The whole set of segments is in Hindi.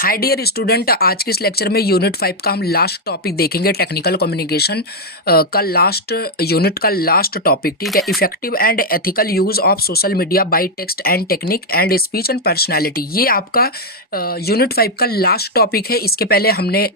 हाय डियर स्टूडेंट, आज के इस लेक्चर में यूनिट 5 का हम लास्ट टॉपिक देखेंगे। टेक्निकल कम्युनिकेशन का लास्ट यूनिट का लास्ट टॉपिक, ठीक है। Effective and ethical use of social media by text and technique and speech and personality, ये आपका यूनिट 5 का लास्ट टॉपिक है। इसके पहले हमने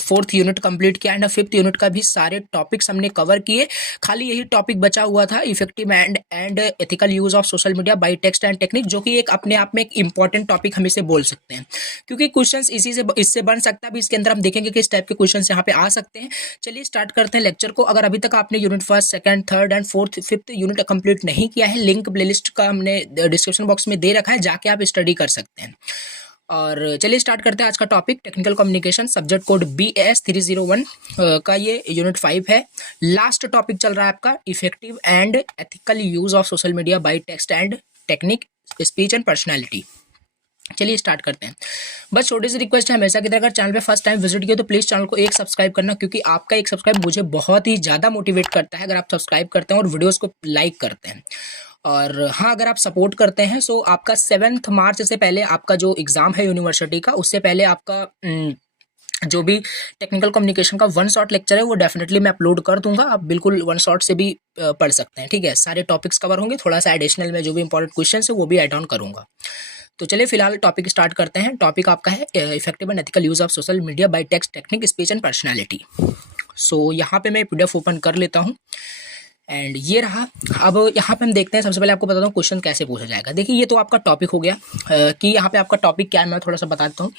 फोर्थ यूनिट कंप्लीट किया एंड फिफ्थ यूनिट का भी सारे टॉपिक्स हमने कवर किए। खाली यही टॉपिक बचा हुआ था, effective and ethical use of social media by text and technique, जो कि एक अपने आप में एक इंपॉर्टेंट टॉपिक हम इसे बोल सकते हैं, क्योंकि क्वेश्चंस इससे बन सकता है। अभी इसके अंदर हम देखेंगे किस टाइप के क्वेश्चंस यहाँ पे आ सकते हैं। चलिए स्टार्ट करते हैं लेक्चर को। अगर अभी तक आपने unit first, second, third and fourth, fifth unit complete नहीं किया है, लिंक प्लेलिस्ट का हमने डिस्क्रिप्शन बॉक्स में दे रखा है, जाके आप स्टडी कर सकते हैं। और चलिए स्टार्ट करते हैं आज का topic, technical communication, subject code BS 301 का ये यूनिट 5 है। लास्ट टॉपिक चल रहा है आपका effective and ethical use of social media by text and technique, speech and personality. चलिए स्टार्ट करते हैं। बस छोटी सी रिक्वेस्ट है, हमेशा की तरह अगर चैनल पे फर्स्ट टाइम विजिट किया तो प्लीज़ चैनल को एक सब्सक्राइब करना, क्योंकि आपका एक सब्सक्राइब मुझे बहुत ही ज़्यादा मोटिवेट करता है अगर आप सब्सक्राइब करते हैं और वीडियोस को लाइक करते हैं। और हाँ, अगर आप सपोर्ट करते हैं सो आपका 7 मार्च से पहले आपका जो एग्ज़ाम है यूनिवर्सिटी का, उससे पहले आपका जो भी टेक्निकल कम्युनिकेशन का 1 शॉट लेक्चर है वो डेफिनेटली मैं अपलोड कर दूंगा। आप बिल्कुल 1 शॉट से भी पढ़ सकते हैं, ठीक है। सारे टॉपिक्स कवर होंगे, थोड़ा सा एडिशनल में जो भी इंपॉर्टेंट क्वेश्चन है वो भी ऐड ऑन करूंगा। तो चलिए फिलहाल टॉपिक स्टार्ट करते हैं। टॉपिक आपका है effective and ethical use of social media by text, technique, speech and personality. So यहाँ पे मैं PDF ओपन कर लेता हूँ एंड ये रहा। अब यहाँ पे हम देखते हैं, सबसे पहले आपको बताता हूँ क्वेश्चन कैसे पूछा जाएगा। देखिए ये तो आपका टॉपिक हो गया कि यहाँ पे आपका टॉपिक क्या है, मैं थोड़ा सा बता देता हूँ।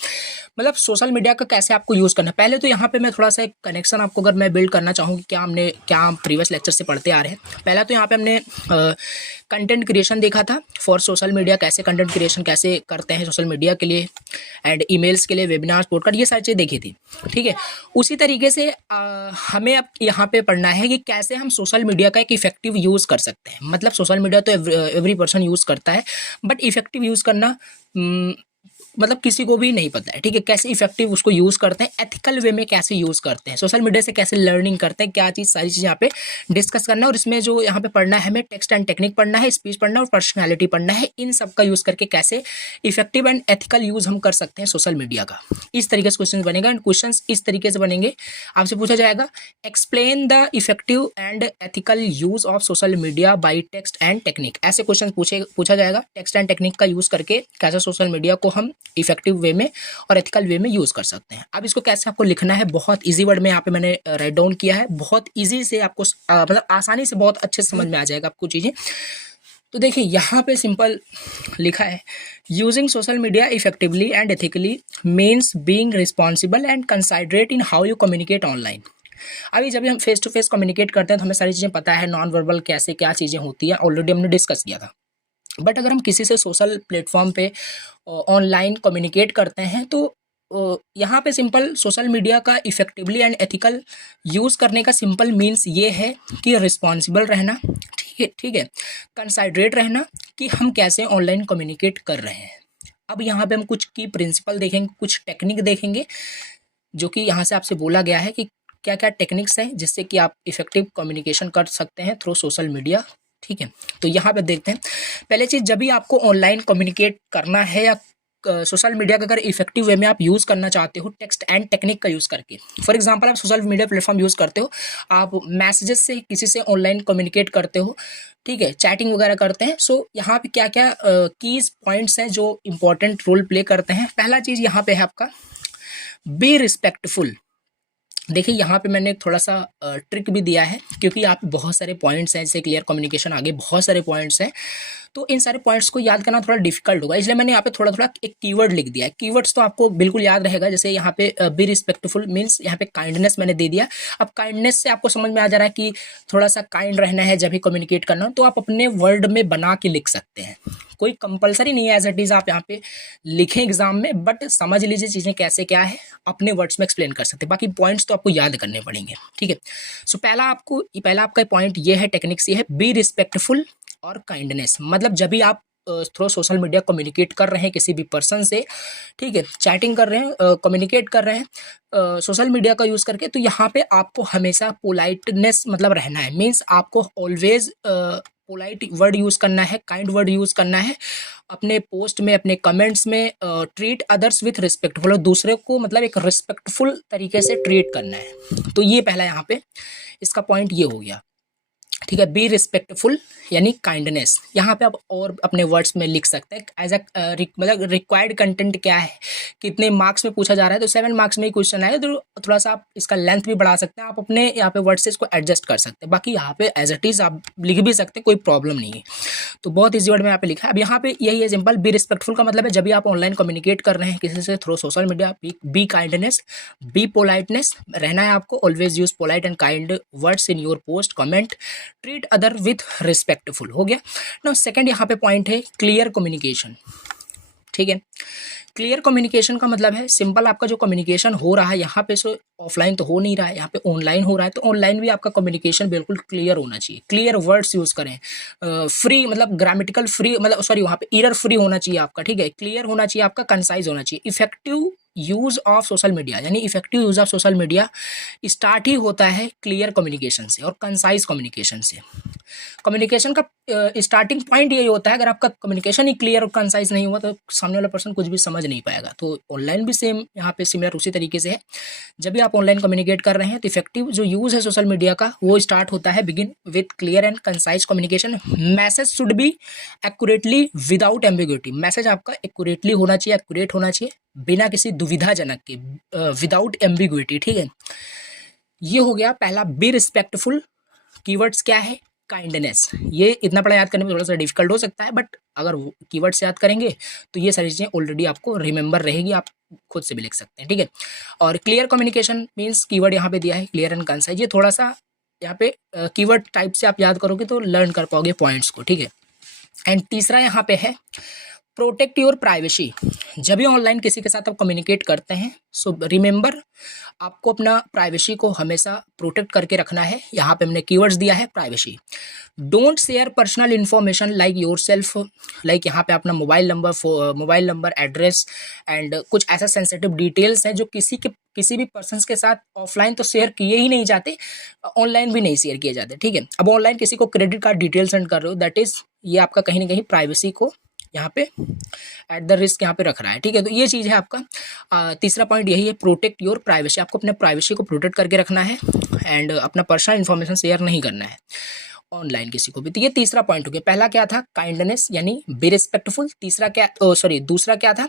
मतलब सोशल मीडिया का कैसे आपको यूज़ करना है। पहले तो यहाँ पे मैं थोड़ा सा एक कनेक्शन आपको अगर मैं बिल्ड करना चाहूँ कि क्या हम प्रीवियस लेक्चर से पढ़ते आ रहे हैं। पहला तो यहाँ पे हमने कंटेंट क्रिएशन देखा था फॉर सोशल मीडिया, कैसे कंटेंट क्रिएशन कैसे करते हैं सोशल मीडिया के लिए एंड ईमेल्स के लिए, वेबिनार, पॉडकास्ट, ये सारी चीज़ें देखी थी, ठीक है। उसी तरीके से हमें अब यहाँ पे पढ़ना है कि कैसे हम सोशल मीडिया का एक इफेक्टिव यूज़ कर सकते हैं। मतलब सोशल मीडिया तो एवरी पर्सन यूज़ करता है, बट इफेक्टिव यूज़ करना मतलब किसी को भी नहीं पता है, ठीक है। कैसे इफेक्टिव उसको यूज़ करते हैं, एथिकल वे में कैसे यूज़ करते हैं, सोशल मीडिया से कैसे लर्निंग करते हैं, क्या चीज़, सारी चीज़ यहाँ पे डिस्कस करना है। और इसमें जो यहाँ पे पढ़ना है हमें, टेक्स्ट एंड टेक्निक पढ़ना है, स्पीच पढ़ना है और पर्सनैलिटी पढ़ना है। इन सब का यूज़ करके कैसे इफेक्टिव एंड एथिकल यूज़ हम कर सकते हैं सोशल मीडिया का, इस तरीके से क्वेश्चन बनेगा। एंड क्वेश्चन इस तरीके से बनेंगे, आपसे पूछा जाएगा explain the effective and ethical use of social media by text and technique. ऐसे क्वेश्चन पूछा जाएगा, टेक्स्ट एंड टेक्निक का यूज़ करके कैसे सोशल मीडिया को हम इफेक्टिव वे में और एथिकल वे में यूज़ कर सकते हैं। अब इसको कैसे आपको लिखना है, बहुत इजी वर्ड में यहाँ पे मैंने राइट डाउन किया है, बहुत इजी से आपको मतलब आसानी से बहुत अच्छे से समझ में आ जाएगा आपको चीज़ें। तो देखिए यहाँ पे सिंपल लिखा है, using social media effectively and ethically means being responsible and considerate in how you communicate online. अभी जब भी हम फेस टू फेस कम्युनिकेट करते हैं तो हमें सारी चीज़ें पता है, नॉन वर्बल कैसे क्या चीज़ें होती हैं, ऑलरेडी हमने डिस्कस किया था। बट अगर हम किसी से सोशल प्लेटफॉर्म पे ऑनलाइन कम्युनिकेट करते हैं तो यहाँ पे सिंपल सोशल मीडिया का इफेक्टिवली एंड एथिकल यूज़ करने का सिंपल मीन्स ये है कि रिस्पॉन्सिबल रहना, ठीक है, कंसाइडरेट रहना कि हम कैसे ऑनलाइन कम्युनिकेट कर रहे हैं। अब यहाँ पे हम कुछ की प्रिंसिपल देखेंगे, कुछ टेक्निक देखेंगे, जो कि यहाँ से आपसे बोला गया है कि क्या क्या टेक्निक्स हैं जिससे कि आप इफेक्टिव कम्युनिकेशन कर सकते हैं थ्रू सोशल मीडिया, ठीक है। तो यहाँ पे देखते हैं, पहले चीज़, जब भी आपको ऑनलाइन कम्युनिकेट करना है या सोशल मीडिया का अगर इफेक्टिव वे में आप यूज़ करना चाहते हो टेक्स्ट एंड टेक्निक का यूज़ करके, फॉर एग्जांपल आप सोशल मीडिया प्लेटफॉर्म यूज़ करते हो, आप मैसेजेस से किसी से ऑनलाइन कम्युनिकेट करते हो, ठीक है, चैटिंग वगैरह करते हैं। सो यहाँ पे क्या क्या कीज पॉइंट्स हैं जो इंपॉर्टेंट रोल प्ले करते हैं। पहला चीज़ यहाँ पे है आपका बी रिस्पेक्टफुल। देखिए यहाँ पे मैंने थोड़ा सा ट्रिक भी दिया है, क्योंकि यहाँ पे बहुत सारे पॉइंट्स हैं, जैसे क्लियर कम्युनिकेशन, आगे बहुत सारे पॉइंट्स हैं, तो इन सारे पॉइंट्स को याद करना थोड़ा डिफिकल्ट होगा, इसलिए मैंने यहाँ पे थोड़ा थोड़ा एक कीवर्ड लिख दिया है। कीवर्ड्स तो आपको बिल्कुल याद रहेगा, जैसे यहाँ पे बी रिस्पेक्टफुल मीन्स यहाँ पे काइंडनेस मैंने दे दिया। अब काइंडनेस से आपको समझ में आ जा रहा है कि थोड़ा सा काइंड रहना है जब भी कम्युनिकेट करना हो, तो आप अपने वर्ड में बना के लिख सकते हैं, कोई कंपलसरी नहीं है एज इट इज़ आप यहाँ पे लिखें एग्जाम में, बट समझ लीजिए चीज़ें कैसे क्या है, अपने वर्ड्स में एक्सप्लेन कर सकते हैं। बाकी पॉइंट्स तो आपको याद करने पड़ेंगे, ठीक है। सो पहला आपका पॉइंट ये है, टेक्निक्स ये है, बी रिस्पेक्टफुल और काइंडनेस। मतलब जब भी आप थ्रू सोशल मीडिया कम्युनिकेट कर रहे हैं किसी भी पर्सन से, ठीक है, चैटिंग कर रहे हैं, कम्युनिकेट कर रहे हैं सोशल मीडिया का यूज़ करके, तो यहाँ पे आपको हमेशा पोलाइटनेस मतलब रहना है, मीन्स आपको ऑलवेज पोलाइट वर्ड यूज़ करना है, काइंड वर्ड यूज़ करना है अपने पोस्ट में, अपने कमेंट्स में। ट्रीट अदर्स विथ रिस्पेक्टफुल, दूसरे को मतलब एक रिस्पेक्टफुल तरीके से ट्रीट करना है। तो ये पहला यहाँ पे इसका पॉइंट ये हो गया, ठीक है। बी रिस्पेक्टफुल यानी काइंडनेस, यहाँ पे आप और अपने वर्ड्स में लिख सकते हैं एज अ मतलब रिक्वायर्ड कंटेंट क्या है, कितने मार्क्स में पूछा जा रहा है, तो 7 मार्क्स में ही क्वेश्चन आएगा, तो थोड़ा सा आप इसका लेंथ भी बढ़ा सकते हैं, आप अपने यहाँ पे वर्ड से इसको एडजस्ट कर सकते हैं। बाकी यहाँ पे एज इट इज़ आप लिख भी सकते हैं, कोई प्रॉब्लम नहीं है। तो बहुत ईजी वर्ड में यहाँ पे लिखा है। अब यहाँ पे यही है सिंपल, बी रिस्पेक्टफुल का मतलब है जब भी आप ऑनलाइन कम्युनिकेट कर रहे हैं किसी से through social media, be kindness, be politeness रहना है आपको, always use polite and kind words in your post comment, treat other with respectful, हो गया ना। सेकंड यहाँ पे पॉइंट है क्लियर कम्युनिकेशन, ठीक है। क्लियर कम्युनिकेशन का मतलब है सिंपल, आपका जो कम्युनिकेशन हो रहा है यहाँ पे सो ऑफलाइन तो हो नहीं रहा है, यहाँ पे ऑनलाइन हो रहा है, तो ऑनलाइन भी आपका कम्युनिकेशन बिल्कुल क्लियर होना चाहिए। क्लियर वर्ड्स यूज़ करें, फ्री मतलब ग्रामेटिकल फ्री मतलब सॉरी वहाँ पे एरर फ्री होना चाहिए आपका, ठीक है। क्लियर होना चाहिए आपका, कंसाइज होना चाहिए। Effective use of social media यानी effective use of social media start ही होता है क्लियर कम्युनिकेशन से और कंसाइज कम्युनिकेशन से। कम्युनिकेशन का स्टार्टिंग पॉइंट यही होता है, अगर आपका कम्युनिकेशन ही क्लियर और कंसाइज नहीं हुआ तो सामने वाला पर्सन कुछ भी समझ नहीं पाएगा। तो ऑनलाइन भी सेम यहाँ पे सिमिलर उसी तरीके से है, जब भी आप ऑनलाइन कम्युनिकेट कर रहे हैं तो इफेक्टिव जो यूज़ है सोशल मीडिया का वो स्टार्ट होता है begin with clear and concise communication. Message should be accurately without ambiguity, message आपका एक्यूरेटली होना चाहिए, एक्यूरेट होना चाहिए बिना किसी दुविधाजनक के, विदाउट एम्बिग्युइटी, ठीक है। ये हो गया पहला। बी रिस्पेक्टफुल, कीवर्ड्स क्या है, काइंडनेस। ये इतना बड़ा याद करने में थोड़ा सा डिफिकल्ट हो सकता है, बट अगर कीवर्ड्स याद करेंगे तो ये सारी चीज़ें ऑलरेडी आपको रिमेंबर रहेगी, आप खुद से भी लिख सकते हैं, ठीक है। और क्लियर कम्युनिकेशन मीन्स कीवर्ड यहाँ पे दिया है क्लियर एंड कंसाइज, ये थोड़ा सा यहाँ पे कीवर्ड टाइप से आप याद करोगे तो लर्न कर पाओगे पॉइंट्स को, ठीक है। एंड तीसरा यहाँ पे है प्रोटेक्ट योर प्राइवेसी। जब भी ऑनलाइन किसी के साथ आप कम्युनिकेट करते हैं सो रिमेंबर आपको अपना प्राइवेसी को हमेशा प्रोटेक्ट करके रखना है। यहाँ पे हमने कीवर्ड्स दिया है privacy. Don't share personal information like your self, like यहाँ पे अपना मोबाइल नंबर एड्रेस एंड कुछ ऐसा सेंसिटिव डिटेल्स हैं जो किसी भी पर्सन के साथ ऑफलाइन तो शेयर किए ही नहीं जाते, ऑनलाइन भी नहीं शेयर किए जाते, ठीक है। अब ऑनलाइन किसी को क्रेडिट कार्ड डिटेल सेंड कर रहे हो, दैट इज ये आपका कहीं ना कहीं प्राइवेसी को यहाँ पे एट द रिस्क यहाँ पे रख रहा है, ठीक है। तो ये चीज़ है आपका तीसरा पॉइंट यही है, प्रोटेक्ट योर प्राइवेसी। आपको अपने प्राइवेसी को प्रोटेक्ट करके रखना है एंड अपना पर्सनल इन्फॉर्मेशन शेयर नहीं करना है ऑनलाइन किसी को भी। तो ये तीसरा पॉइंट हो गया। पहला क्या था, काइंडनेस यानी बी रिस्पेक्टफुल। दूसरा क्या था,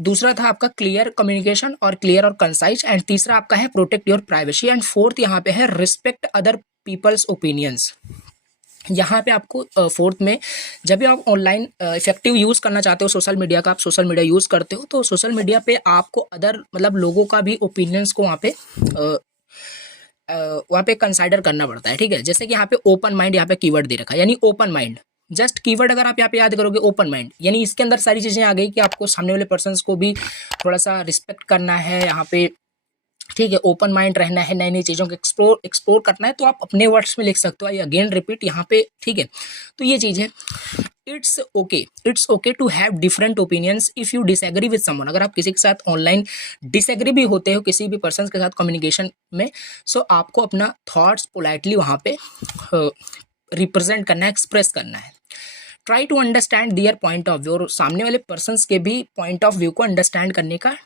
दूसरा था आपका क्लियर कम्युनिकेशन और क्लियर और कंसाइज, एंड तीसरा आपका है protect your privacy, and fourth यहाँ पे है रिस्पेक्ट अदर पीपल्स ओपिनियंस। यहाँ पे आपको फोर्थ में जब भी आप ऑनलाइन इफेक्टिव यूज़ करना चाहते हो सोशल मीडिया का, आप सोशल मीडिया यूज़ करते हो तो सोशल मीडिया पे आपको अदर मतलब लोगों का भी ओपिनियंस को वहाँ पे कंसाइडर करना पड़ता है, ठीक है। जैसे कि यहाँ पे ओपन माइंड यहाँ पे कीवर्ड दे रखा है, यानी ओपन माइंड जस्ट कीवर्ड अगर आप यहाँ पे याद करोगे ओपन माइंड, यानी इसके अंदर सारी चीज़ें आ गई कि आपको सामने वाले पर्सन को भी थोड़ा सा रिस्पेक्ट करना है यहाँ पे, ठीक है। ओपन माइंड रहना है, नई नई चीज़ों को एक्सप्लोर करना है, तो आप अपने वर्ड्स में लिख सकते हो। आई अगेन रिपीट यहाँ पे, ठीक है। तो ये चीज़ है, it's okay to have different opinions if you disagree with someone. अगर आप किसी के साथ ऑनलाइन डिसएग्री भी होते हो किसी भी पर्सन के साथ कम्युनिकेशन में, सो आपको अपना थॉट्स पोलाइटली वहाँ पे रिप्रेजेंट करना है, एक्सप्रेस करना है। Try to understand their point of view, और सामने वाले पर्सनस के भी पॉइंट ऑफ व्यू को अंडरस्टैंड करने का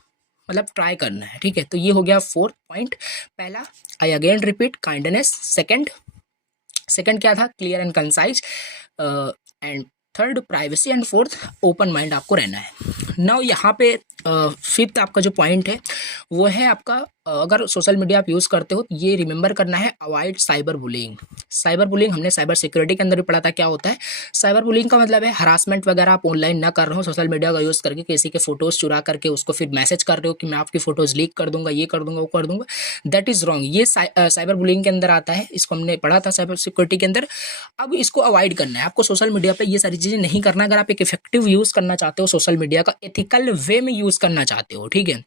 मतलब ट्राई करना है, ठीक है। तो ये हो गया फोर्थ पॉइंट। पहला I again repeat kindness, second क्या था, clear and concise, and third privacy, and fourth open mind आपको रहना है। नाउ यहाँ पे फिफ्थ आपका जो पॉइंट है वो है आपका अगर सोशल मीडिया आप यूज़ करते हो तो ये रिमेंबर करना है, avoid cyber bullying. Cyber bullying हमने साइबर सिक्योरिटी के अंदर भी पढ़ा था क्या होता है। साइबर बुलिंग का मतलब है हरासमेंट वगैरह आप ऑनलाइन ना कर रहे हो, सोशल मीडिया का यूज़ करके किसी के फोटोज़ चुरा करके उसको फिर मैसेज कर रहे हो कि मैं आपकी फ़ोटोज़ लीक कर दूंगा, ये कर दूंगा, वो कर दूंगा, दैट इज़ रॉन्ग। ये साइबर बुलिंग के अंदर आता है, इसको हमने पढ़ा था साइबर सिक्योरिटी के अंदर। अब इसको अवॉइड करना है आपको, सोशल मीडिया पर ये सारी चीज़ें नहीं करना। अगर आप एक इफेक्टिव यूज़ करना चाहते हो सोशल मीडिया का, एथिकल वे में यूज़ करना चाहते हो, ठीक है,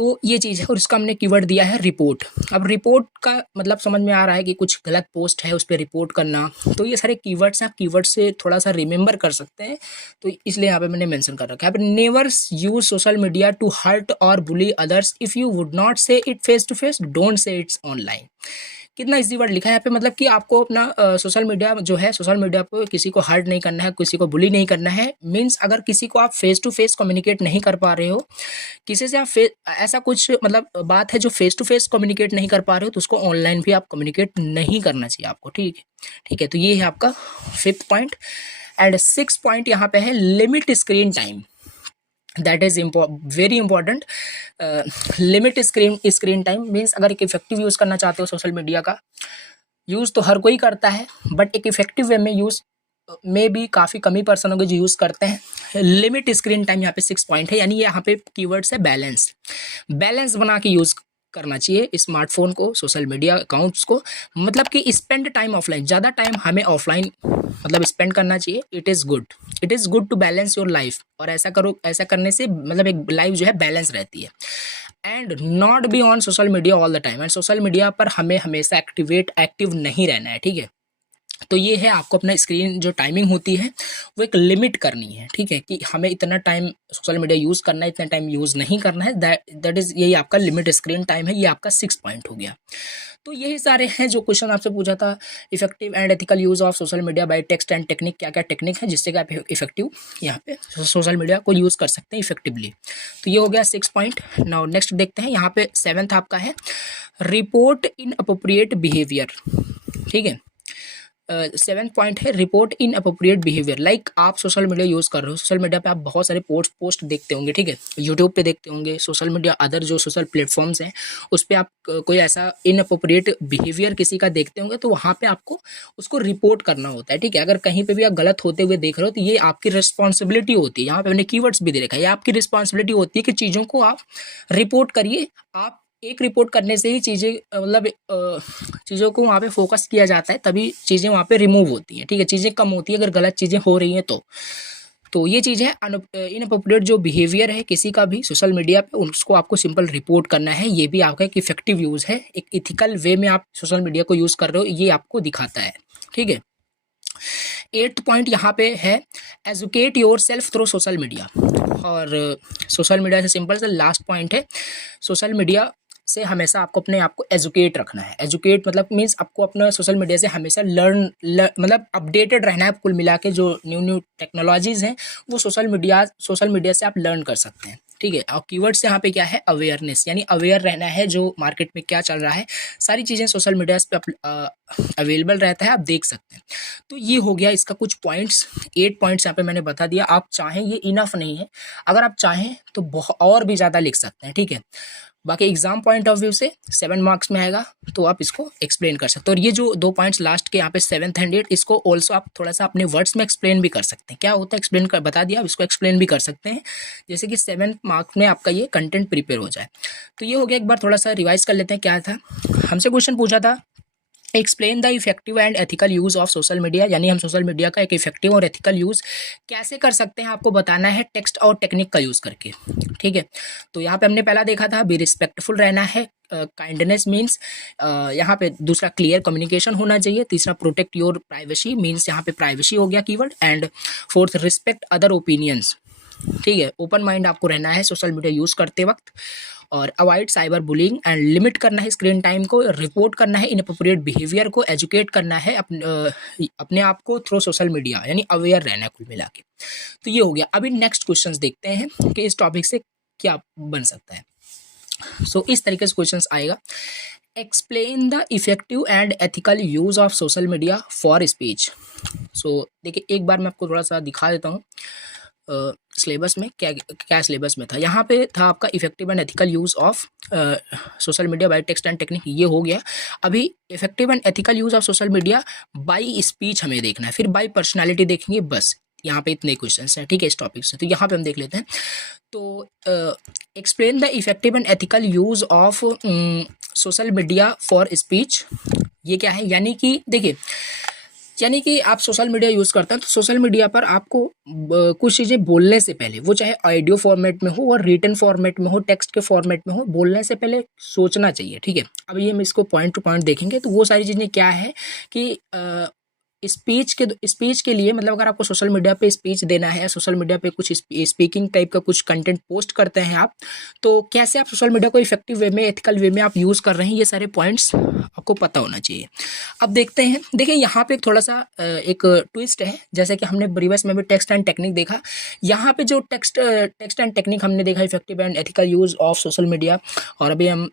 तो ये चीज़ है और इसका हमने कीवर्ड दिया है रिपोर्ट। अब रिपोर्ट का मतलब समझ में आ रहा है कि कुछ गलत पोस्ट है उस पर रिपोर्ट करना। तो ये सारे कीवर्ड्स हैं, आप कीवर्ड से थोड़ा सा रिमेंबर कर सकते हैं, तो इसलिए यहाँ पे मैंने मेंशन कर रखा है। यहाँ पे never use social media to hurt और bully others if you would not say it face to face, don't say it's online. कितना इजी वर्ड लिखा है यहाँ पे, मतलब कि आपको अपना सोशल मीडिया जो है, सोशल मीडिया पे किसी को हर्ट नहीं करना है, किसी को बुली नहीं करना है। मीन्स अगर किसी को आप फेस टू फेस कम्युनिकेट नहीं कर पा रहे हो, किसी से आप ऐसा कुछ मतलब बात है जो फेस टू फेस कम्युनिकेट नहीं कर पा रहे हो, तो उसको ऑनलाइन भी आप कम्युनिकेट नहीं करना चाहिए आपको। ठीक है, ठीक है। तो ये है आपका 5th point. And 6th point यहाँ पे है limit screen time. That is very important. Limit screen time means अगर एक इफेक्टिव यूज़ करना चाहते हो सोशल मीडिया का, यूज़ तो हर कोई करता है, बट एक इफेक्टिव वे में यूज़ में भी काफ़ी कम ही पर्सन होंगे जो यूज़ करते हैं। लिमिट स्क्रीन टाइम यहाँ पे 6 पॉइंट है, यानी यहाँ पे कीवर्ड्स है बैलेंस। बैलेंस बना के यूज़ करना चाहिए स्मार्टफोन को, सोशल मीडिया अकाउंट्स को। मतलब कि स्पेंड टाइम ऑफलाइन, ज़्यादा टाइम हमें ऑफलाइन मतलब स्पेंड करना चाहिए। It is good to balance your life. और ऐसा करो, ऐसा करने से मतलब एक लाइफ जो है बैलेंस रहती है। And not be on social media all the time. And social media पर हमें हमेशा एक्टिव नहीं रहना है। ठीक है, तो ये है आपको अपना स्क्रीन जो टाइमिंग होती है वो एक लिमिट करनी है। ठीक है, कि हमें इतना टाइम सोशल मीडिया यूज़ करना है, इतना टाइम यूज़ नहीं करना है। दैट इज़ यही आपका लिमिट स्क्रीन टाइम है। ये आपका 6 पॉइंट हो गया। तो यही सारे हैं जो क्वेश्चन आपसे पूछा था। Effective and ethical use of social media by text and technique, क्या क्या टेक्निक है जिससे कि आप इफेक्टिव यहाँ पे सोशल मीडिया को यूज़ कर सकते हैं इफेक्टिवली। तो ये हो गया 6 पॉइंट। नाउ नेक्स्ट देखते हैं, यहाँ पे 7th आपका है रिपोर्ट इन अप्रोप्रिएट बिहेवियर। ठीक है, 7th पॉइंट है report in appropriate behaviour. Like आप सोशल मीडिया यूज़ कर रहे हो, सोशल मीडिया पे आप बहुत सारे पोस्ट देखते होंगे। ठीक है, यूट्यूब पे देखते होंगे, सोशल मीडिया अदर जो सोशल प्लेटफॉर्म्स हैं उस पर आप कोई ऐसा इन अप्रोप्रिएट बिहेवियर किसी का देखते होंगे, तो वहाँ पे आपको उसको रिपोर्ट करना होता है। ठीक है, अगर कहीं पे भी आप गलत होते हुए देख रहे हो तो ये आपकी रिस्पॉन्सिबिलिटी होती है। यहाँ पे मैंने कीवर्ड्स भी दे रखा है, ये आपकी रिस्पॉन्सिबिलिटी होती है कि चीज़ों को आप रिपोर्ट करिए। आप एक रिपोर्ट करने से ही चीज़ें मतलब चीज़ों को वहाँ पे फोकस किया जाता है, तभी चीज़ें वहाँ पे रिमूव होती हैं। ठीक है, चीज़ें कम होती है अगर गलत चीज़ें हो रही हैं तो ये चीज़ है इनअप्रोप्रिएट जो बिहेवियर है किसी का भी सोशल मीडिया पे, उसको आपको सिंपल रिपोर्ट करना है। ये भी आपका एक इफेक्टिव यूज़ है, एक इथिकल वे में आप सोशल मीडिया को यूज़ कर रहे हो, ये आपको दिखाता है। ठीक है, 8th पॉइंट यहाँ पे है educate your self through social media. और सोशल मीडिया से सिंपल से लास्ट पॉइंट है सोशल मीडिया से हमेशा आपको अपने आप को एजुकेट रखना है। एजुकेट मतलब मीन्स आपको अपना सोशल मीडिया से हमेशा मतलब अपडेटेड रहना है। कुल मिला के जो न्यू टेक्नोलॉजीज़ हैं वो सोशल मीडिया से आप लर्न कर सकते हैं। ठीक है, और कीवर्ड्स यहाँ पे क्या है, अवेयरनेस, यानी अवेयर रहना है जो मार्केट में क्या चल रहा है, सारी चीज़ें सोशल मीडिया पे अवेलेबल रहता है, आप देख सकते हैं। तो ये हो गया इसका कुछ पॉइंट्स, 8 पॉइंट्स यहाँ पे मैंने बता दिया। आप चाहें, ये इनफ नहीं है, अगर आप चाहें तो बहुत और भी ज़्यादा लिख सकते हैं। ठीक है, बाकी एग्जाम पॉइंट ऑफ व्यू से 7 मार्क्स में आएगा तो आप इसको एक्सप्लेन कर सकते हो। और ये जो 2 पॉइंट्स लास्ट के यहाँ पे 7th एंड 8th, इसको ऑल्सो आप थोड़ा सा अपने वर्ड्स में एक्सप्लेन भी कर सकते हैं। क्या होता है एक्सप्लेन कर बता दिया, अब इसको एक्सप्लेन भी कर सकते हैं, जैसे कि 7 मार्क्स में आपका ये कंटेंट प्रिपेयर हो जाए। तो ये हो गया, एक बार थोड़ा सा रिवाइज कर लेते हैं। क्या था, हमसे क्वेश्चन पूछा था explain the effective and ethical use of social media, यानी हम सोशल मीडिया का एक इफेक्टिव और एथिकल यूज़ कैसे कर सकते हैं, आपको बताना है टेक्स्ट और टेक्निक का यूज़ करके। ठीक है, तो यहाँ पे हमने पहला देखा था बी रिस्पेक्टफुल रहना है, काइंडनेस मीन्स यहाँ पे दूसरा क्लियर कम्युनिकेशन होना चाहिए, तीसरा प्रोटेक्ट योर प्राइवेसी मीन्स यहाँ पे प्राइवेसी हो गया keyword, and 4th respect other opinions. ठीक है, ओपन माइंड आपको रहना है सोशल मीडिया यूज़ करते वक्त, और avoid cyber bullying and limit करना है स्क्रीन टाइम को, रिपोर्ट करना है इनअप्रोप्रिएट बिहेवियर को, एजुकेट करना है अपने आप को थ्रू सोशल मीडिया, यानी अवेयर रहना है कुल मिला के। तो ये हो गया। अभी नेक्स्ट क्वेश्चंस देखते हैं कि इस टॉपिक से क्या बन सकता है। सो इस तरीके से क्वेश्चंस आएगा, explain the effective and ethical use of social media for speech. So देखिए, एक बार मैं आपको थोड़ा सा दिखा देता हूँ सिलेबस में क्या क्या सिलेबस में था। यहाँ पे था आपका effective and ethical use of social media by text and technique, ये हो गया। अभी effective and ethical use of social media bye speech हमें देखना है, फिर बाय पर्सनालिटी देखेंगे, बस यहाँ पे इतने क्वेश्चंस हैं। ठीक है, इस टॉपिक से तो यहाँ पे हम देख लेते हैं। तो explain the effective and ethical use of social media for speech, ये क्या है, यानी कि देखिए यानी कि आप सोशल मीडिया यूज़ करते हैं तो सोशल मीडिया पर आपको कुछ चीज़ें बोलने से पहले, वो चाहे ऑडियो फॉर्मेट में हो और रिटन फॉर्मेट में हो, टेक्स्ट के फॉर्मेट में हो, बोलने से पहले सोचना चाहिए, ठीक है। अब ये हम इसको पॉइंट टू पॉइंट देखेंगे तो वो सारी चीज़ें क्या है कि स्पीच के लिए, मतलब अगर आपको सोशल मीडिया पे स्पीच देना है या सोशल मीडिया पे कुछ स्पीकिंग टाइप का कुछ कंटेंट पोस्ट करते हैं आप, तो कैसे आप सोशल मीडिया को इफेक्टिव वे में, एथिकल वे में आप यूज़ कर रहे हैं, ये सारे पॉइंट्स आपको पता होना चाहिए। अब देखते हैं, देखिए यहाँ पे थोड़ा सा एक ट्विस्ट है, जैसे कि हमने प्रीवियस में भी टेक्स्ट एंड टेक्निक देखा, यहाँ पे जो टेक्स्ट एंड टेक्निक हमने देखा, effective and ethical use of social media, और अभी हम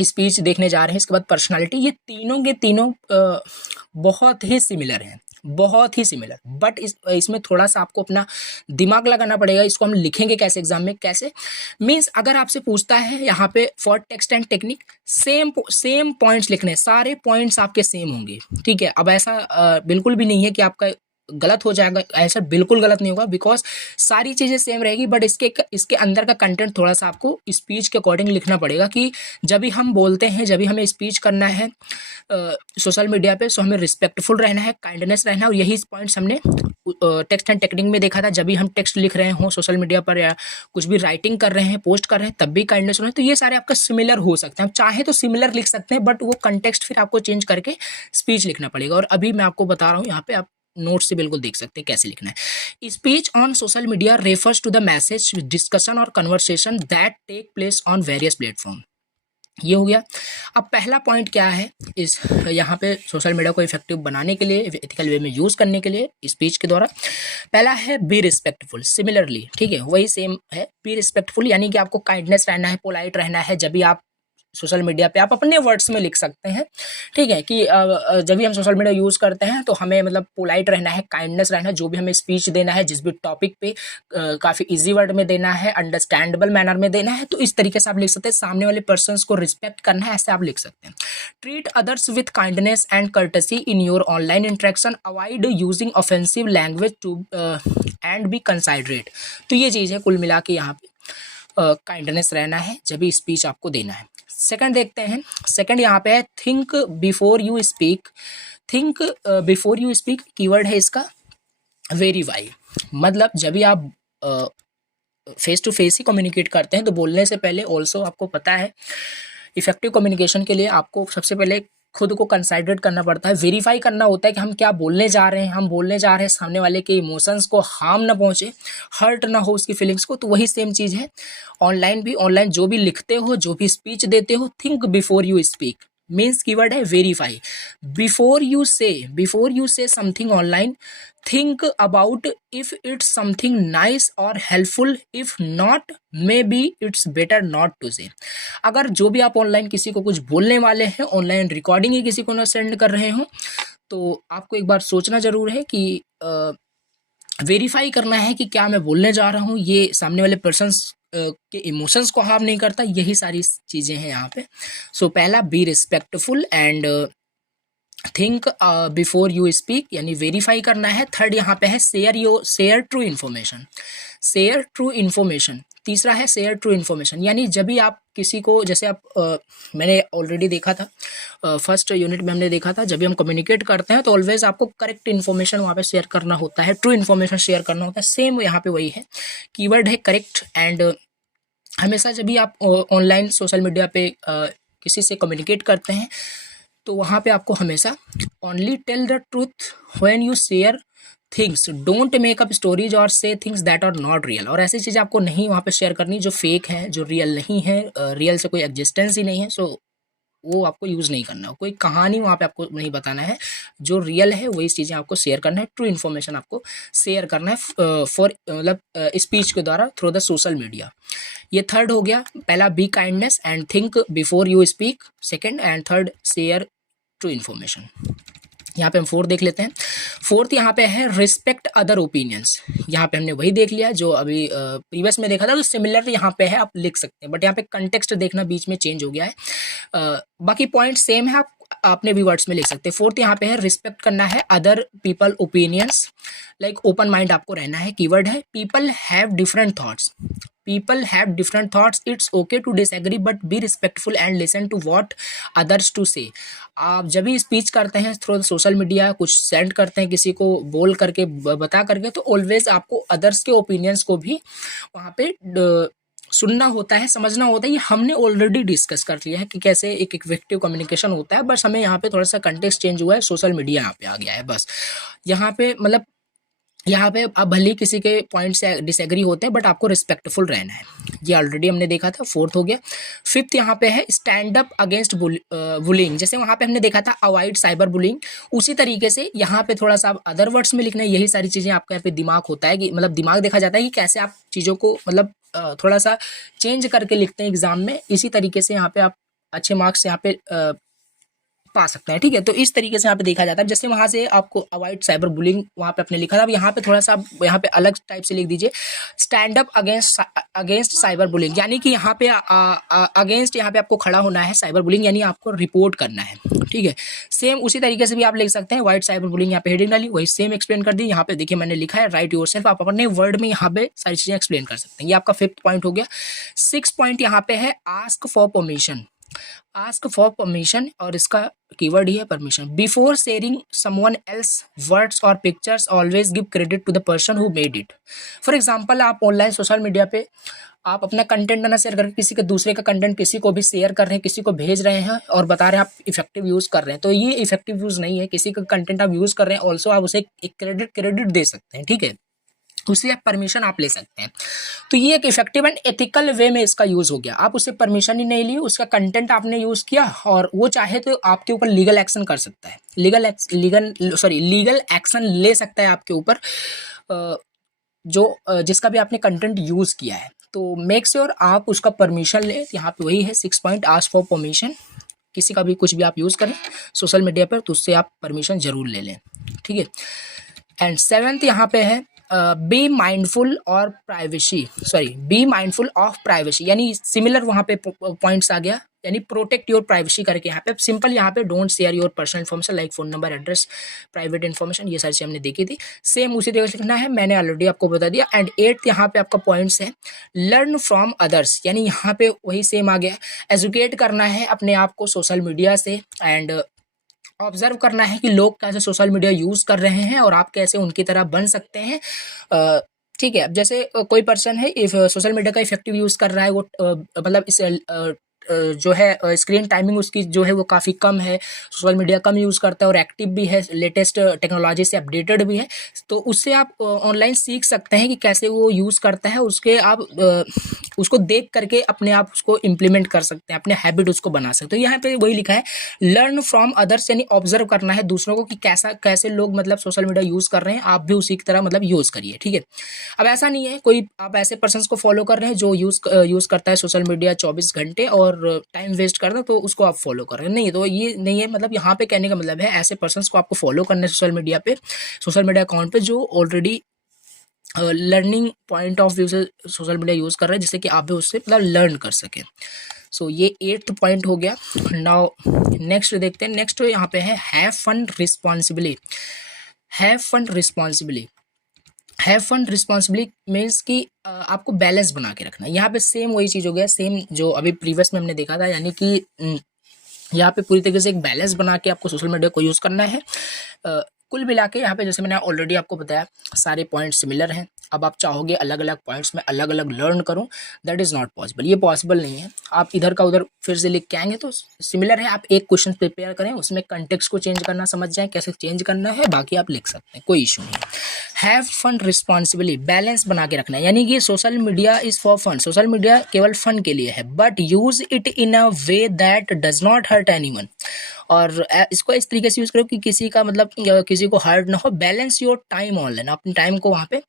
स्पीच देखने जा रहे हैं, इसके बाद पर्सनालिटी, ये तीनों के तीनों बहुत ही सिमिलर हैं, बहुत ही सिमिलर। बट इसमें थोड़ा सा आपको अपना दिमाग लगाना पड़ेगा। इसको हम लिखेंगे कैसे एग्जाम में, कैसे मीन्स अगर आपसे पूछता है यहाँ पे for text and technique, same points लिखने, सारे पॉइंट्स आपके सेम होंगे, ठीक है। अब ऐसा बिल्कुल भी नहीं है कि आपका गलत हो जाएगा, ऐसा बिल्कुल गलत नहीं होगा, बिकॉज सारी चीज़ें सेम रहेगी, बट इसके अंदर का कंटेंट थोड़ा सा आपको स्पीच के अकॉर्डिंग लिखना पड़ेगा कि जब भी हम बोलते हैं, जब भी हमें स्पीच करना है सोशल मीडिया पे, सो हमें रिस्पेक्टफुल रहना है, काइंडनेस रहना है। और यही पॉइंट्स हमने टेक्स्ट एंड टेक्निक में देखा था, जब भी हम टेक्स्ट लिख रहे हों सोशल मीडिया पर या कुछ भी राइटिंग कर रहे हैं, पोस्ट कर रहे हैं, तब भी काइंडनेस होना है। तो ये सारे आपका सिमिलर हो सकते हैं, आप चाहे तो सिमिलर लिख सकते हैं, बट वो कंटेक्स्ट फिर आपको चेंज करके स्पीच लिखना पड़ेगा। और अभी मैं आपको बता रहा हूँ, यहाँ पे आप नोट से बिल्कुल देख सकते हैं कैसे लिखना है। Speech on social media refers to the message, discussion और conversation that take place on various platform. ये हो गया। अब पहला पॉइंट क्या है, इस यहाँ पे सोशल मीडिया को इफेक्टिव बनाने के लिए, एथिकल वे में यूज़ करने के लिए स्पीच के द्वारा, पहला है बी रिस्पेक्टफुल। सिमिलरली, ठीक है, वही सेम है, बी रिस्पेक्टफुल, यानी कि आपको काइंडनेस रहना है, पोलाइट रहना है। जब भी आप सोशल मीडिया पे, आप अपने वर्ड्स में लिख सकते हैं, ठीक है, कि जब भी हम सोशल मीडिया यूज़ करते हैं तो हमें मतलब पोलाइट रहना है, काइंडनेस रहना है। जो भी हमें स्पीच देना है, जिस भी टॉपिक पे, काफ़ी इजी वर्ड में देना है, अंडरस्टैंडेबल मैनर में देना है, तो इस तरीके से आप लिख सकते हैं। सामने वाले पर्सन्स को रिस्पेक्ट करना है, ऐसे आप लिख सकते हैं। Treat others with kindness and courtesy in your online interaction, avoid using offensive language to and be considerate. तो ये चीज़ है कुल मिला के, यहाँ पे काइंडनेस रहना है जब भी स्पीच आपको देना है। सेकंड देखते हैं, सेकंड यहाँ पे है think before you speak. Think before you speak keyword है इसका, वेरीफाई। मतलब जब भी आप फेस टू फेस ही कम्युनिकेट करते हैं तो बोलने से पहले ऑल्सो आपको पता है, इफेक्टिव कम्युनिकेशन के लिए आपको सबसे पहले खुद को कंसाइडरेट करना पड़ता है, वेरीफाई करना होता है कि हम क्या बोलने जा रहे हैं। हम बोलने जा रहे हैं सामने वाले के इमोशंस को हार्म ना पहुंचे, हर्ट ना हो उसकी फीलिंग्स को। तो वही सेम चीज़ है ऑनलाइन भी। ऑनलाइन जो भी लिखते हो, जो भी स्पीच देते हो, think before you speak means keyword है verify. Before you say something online, think about if it's something nice और helpful, if not may be it's better not to say. अगर जो भी आप ऑनलाइन किसी को कुछ बोलने वाले हैं, ऑनलाइन रिकॉर्डिंग ही किसी को ना सेंड कर रहे हो, तो आपको एक बार सोचना जरूर है कि वेरीफाई करना है कि क्या मैं बोलने जा रहा हूँ ये सामने वाले पर्सन्स के इमोशंस को हार्म नहीं करता। यही सारी चीज़ें हैं यहाँ पे। सो पहला be respectful and think before you speak, यानी वेरीफाई करना है। थर्ड यहाँ पे है share true information. Share true information. तीसरा है शेयर ट्रू इन्फॉर्मेशन, यानी जब भी आप किसी को, जैसे आप मैंने ऑलरेडी देखा था, फर्स्ट यूनिट में हमने देखा था, जब भी हम कम्युनिकेट करते हैं तो ऑलवेज आपको करेक्ट इन्फॉर्मेशन वहाँ पे शेयर करना होता है, ट्रू इन्फॉर्मेशन शेयर करना होता है। सेम यहाँ पे वही है, कीवर्ड है करेक्ट। एंड हमेशा जब भी आप ऑनलाइन सोशल मीडिया पे किसी से कम्युनिकेट करते हैं तो वहाँ पे आपको हमेशा only tell the truth when you share things, don't make up stories और say things that are not real. और ऐसी चीज़ें आपको नहीं वहाँ पे शेयर करनी जो फेक है, जो रियल नहीं है, रियल से कोई एग्जिस्टेंस ही नहीं है। सो वो आपको यूज़ नहीं करना, कोई कहानी वहाँ पे आपको नहीं बताना है, जो रियल है वही चीज़ें आपको शेयर करना है, ट्रू इन्फॉर्मेशन आपको शेयर करना है फॉर मतलब स्पीच के द्वारा थ्रू द सोशल मीडिया। ये थर्ड हो गया, पहला be kindness and think before you speak, second, and third share true information. यहाँ पे हम फोर्थ देख लेते हैं। फोर्थ यहाँ पे है रिस्पेक्ट अदर ओपिनियंस। यहाँ पे हमने वही देख लिया जो अभी प्रीवियस में देखा था, तो सिमिलर यहाँ पे है, आप लिख सकते हैं, बट यहाँ पे कंटेक्स्ट देखना बीच में चेंज हो गया है। बाकी पॉइंट सेम है, आप अपने भी वर्ड्स में लिख सकते हैं। फोर्थ यहाँ पे है रिस्पेक्ट करना है other people opinions, like open mind आपको रहना है। कीवर्ड है people have different thoughts, people have different thoughts, it's okay to disagree but be respectful and listen to what others to say। आप जब भी स्पीच करते हैं थ्रू सोशल मीडिया, कुछ सेंड करते हैं किसी को बोल करके बता करके, तो ऑलवेज आपको अदर्स के ओपिनियंस को भी वहाँ पे सुनना होता है, समझना होता है। ये हमने ऑलरेडी डिस्कस कर लिया है कि कैसे एक इफेक्टिव कम्युनिकेशन होता है, बस हमें यहाँ पे थोड़ा सा कंटेक्स्ट चेंज हुआ है, सोशल मीडिया यहाँ पे आ गया है बस। यहाँ पे मतलब यहाँ पे आप भले ही किसी के पॉइंट से डिसएग्री होते हैं बट आपको रिस्पेक्टफुल रहना है, ये ऑलरेडी हमने देखा था, फोर्थ हो गया। फिफ्थ यहाँ पे है स्टैंड अप अगेंस्ट बुलिंग। जैसे वहाँ पे हमने देखा था अवॉइड साइबर बुलिंग, उसी तरीके से यहाँ पे थोड़ा सा आप अदर वर्ड्स में लिखना है। यही सारी चीज़ें आपका यहाँ पे दिमाग होता है कि मतलब दिमाग देखा जाता है कि कैसे आप चीज़ों को मतलब थोड़ा सा चेंज करके लिखते हैं एग्जाम में, इसी तरीके से यहाँ पे आप अच्छे मार्क्स यहाँ पे पा सकते हैं। ठीक है, तो इस तरीके से यहाँ पे देखा जाता है। जैसे वहाँ से आपको अवॉइड साइबर बुलिंग वहाँ पे आपने लिखा था, अब यहाँ पे थोड़ा सा आप यहाँ पे अलग टाइप से लिख दीजिए stand up against cyber bullying, यानी कि यहाँ पे अगेंस्ट यहाँ पे आपको खड़ा होना है साइबर बुलिंग, यानी आपको रिपोर्ट करना है। ठीक है, सेम उसी तरीके से भी आप लिख सकते हैं वाइट साइबर बुलिंग, यहाँ पे हेडिंग डाली, वही सेम एक्सप्लेन कर दी। यहाँ पे देखिए मैंने लिखा है राइट योरसेल्फ, आप अपने वर्ड में यहाँ पे सारी चीजें एक्सप्लेन कर सकते हैं। ये आपका फिफ्थ पॉइंट हो गया। सिक्स पॉइंट यहाँ पे है ask for permission. Ask for permission, और इसका कीवर्ड ही है permission. Before sharing someone else words और pictures always give credit to the person who made it. For example, आप ऑनलाइन सोशल मीडिया पे आप अपना कंटेंट ना शेयर करके किसी के दूसरे का कंटेंट किसी को भी शेयर कर रहे हैं, किसी को भेज रहे हैं और बता रहे हैं आप इफेक्टिव यूज कर रहे हैं, तो ये इफेक्टिव यूज नहीं है। किसी का कंटेंट आप यूज कर रहे हैं, ऑल्सो आप उसे एक क्रेडिट दे सकते हैं। ठीक है, उससे आप परमिशन आप ले सकते हैं। तो ये एक इफेक्टिव एंड एथिकल वे में इसका यूज हो गया। आप उससे परमिशन ही नहीं ली, उसका कंटेंट आपने यूज किया और वो चाहे तो आपके ऊपर लीगल एक्शन कर सकता है, लीगल एक्शन ले सकता है आपके ऊपर, जो जिसका भी आपने कंटेंट यूज किया है। तो मेक श्योर आप उसका परमिशन ले। यहाँ पे वही है 6 पॉइंट, आस्क फॉर परमिशन। किसी का भी कुछ भी आप यूज करें सोशल मीडिया पर तो उससे आप परमिशन जरूर ले लें। ठीक है, एंड सेवेंथ यहाँ पे है बी माइंडफुल ऑफ प्राइवेसी, यानी सिमिलर वहाँ पे पॉइंट्स आ गया, यानी प्रोटेक्ट योर प्राइवेसी करके यहाँ पे सिंपल, यहाँ पे don't share your personal information like phone number, address, private information, ये सारी चीज़ हमने देखी थी। सेम उसी तरीके से लिखना है, मैंने ऑलरेडी आपको बता दिया। एंड एट्थ यहाँ पे आपका पॉइंट्स है लर्न फ्रॉम अदर्स, यानी यहाँ पे वही सेम आ गया, एजुकेट करना है अपने आप को सोशल मीडिया से एंड ऑब्जर्व करना है कि लोग कैसे सोशल मीडिया यूज कर रहे हैं और आप कैसे उनकी तरह बन सकते हैं। ठीक है, अब जैसे कोई पर्सन है इफ सोशल मीडिया का इफेक्टिव यूज कर रहा है, वो मतलब इस जो है स्क्रीन टाइमिंग उसकी जो है वो काफ़ी कम है, सोशल मीडिया कम यूज़ करता है और एक्टिव भी है, लेटेस्ट टेक्नोलॉजी से अपडेटेड भी है, तो उससे आप ऑनलाइन सीख सकते हैं कि कैसे वो यूज़ करता है। उसके आप उसको देख करके अपने आप उसको इम्प्लीमेंट कर सकते हैं, अपने हैबिट उसको बना सकते हैं। यहाँ पे वही लिखा है लर्न फ्रॉम अदर्स, यानी ऑब्जर्व करना है दूसरों को कि कैसे लोग मतलब सोशल मीडिया यूज़ कर रहे हैं, आप भी उसी की तरह मतलब यूज़ करिए। ठीक है, अब ऐसा नहीं है कोई आप ऐसे पर्सन्स को फॉलो कर रहे हैं जो यूज़ करता है सोशल मीडिया 24 घंटे और टाइम वेस्ट करता तो उसको आप फॉलो कर रहे हैं, नहीं, तो ये नहीं है। मतलब यहाँ पे कहने का मतलब है ऐसे पर्सन्स को आपको फॉलो करने सोशल मीडिया अकाउंट पे जो already learning point of view से सोशल मीडिया यूज़ कर रहे हैं, जिससे कि आप भी उससे मतलब लर्न कर सकें। सो ये 8th पॉइंट हो गया। नाउ नेक्स्ट देखते हैं। नेक्स्ट यहाँ पे है have fun responsibly. Have fun responsibly means कि आपको बैलेंस बना के रखना है। यहाँ पे सेम वही चीज़ हो गया, सेम जो अभी प्रीवियस में हमने देखा था, यानी कि यहाँ पे पूरी तरीके से एक बैलेंस बना के आपको सोशल मीडिया को यूज़ करना है। कुल मिला के यहाँ पे जैसे मैंने ऑलरेडी आपको बताया सारे पॉइंट्स सिमिलर हैं। अब आप चाहोगे अलग अलग पॉइंट्स में अलग अलग लर्न करूँ, दैट इज़ नॉट पॉसिबल, ये पॉसिबल नहीं है। आप इधर का उधर फिर से लिख के आएंगे तो सिमिलर है। आप एक क्वेश्चन प्रिपेयर करें, उसमें कंटेक्स्ट को चेंज करना समझ जाएं कैसे चेंज करना है, बाकी आप लिख सकते हैं, कोई इशू नहीं। हैव फन रिस्पॉन्सिबली, बैलेंस बना के रखना है, यानी कि social media is for fun, social media केवल फन के लिए है, but use it in a way that does not hurt anyone, और इसको इस तरीके से यूज़ करो कि किसी का मतलब किसी को हर्ट ना हो। बैलेंस योर टाइम ऑनलाइन, अपने टाइम को वहाँ पे